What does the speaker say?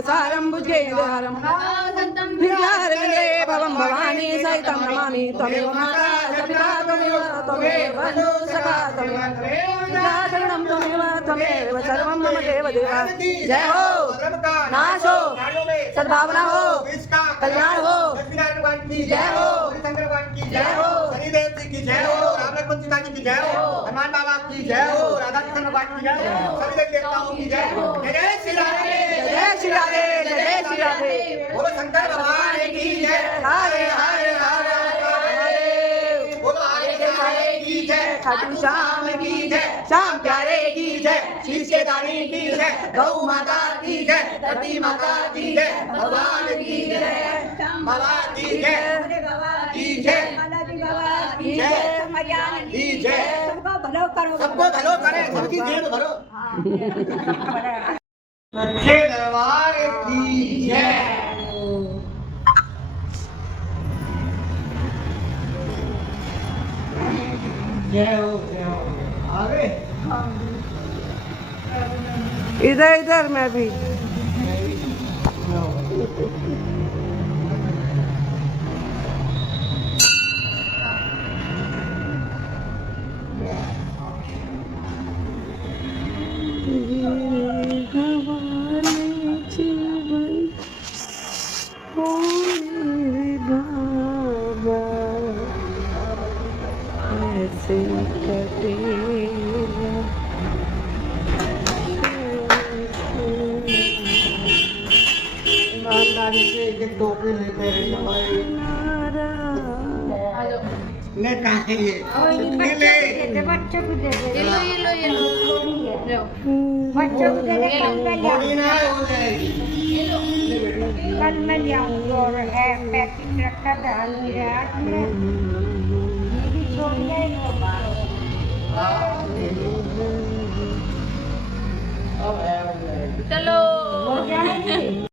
सारं भुजगेन्द्रहारं विद्यारण्ये भवं भवानी सहितं नमामि त्वमेव माता च पिता त्वमेव बन्धुः सखा त्वमेव विद्याचरणं त्वमेव सर्वं मम देव देवा जय हो नाश हो सद्भावना हो कल्याण हो जय हो जय हो शनिदेव जी की जय हो राम लक्ष्मण सीता जी की जय हो हनुमान बाबा की जय हो राधा कृष्ण भगवान की जय हो सभी देवी देवताओं की जय हो जय श्री राधे जय श्री राधे जय श्री राधे बोलो शंकर भगवान की जय हरे हरे हरे बोलो हरे हरे की जय खाटू श्याम की जय श्याम प्यारे की जय शीश के दानी की जय गौ माता की जय धरती माता की जय भगवान की जय बाबा की जय की जय की जय सबको भलो करे सबकी जेब भरो सच्चे दरबार की जय जय हो आगे इधर इधर मैं भी ईमानदारी से एक टोपी लेते रहे ले कहाँ ये बच्चों को दे दे ये लो बच्चों को दे दे थोड़ी ना हो जाएगी कल मैं जाऊंगी और है पैकेट रखा ध्यान विराट में ये भी छोड़ गए चलो हो जाएगी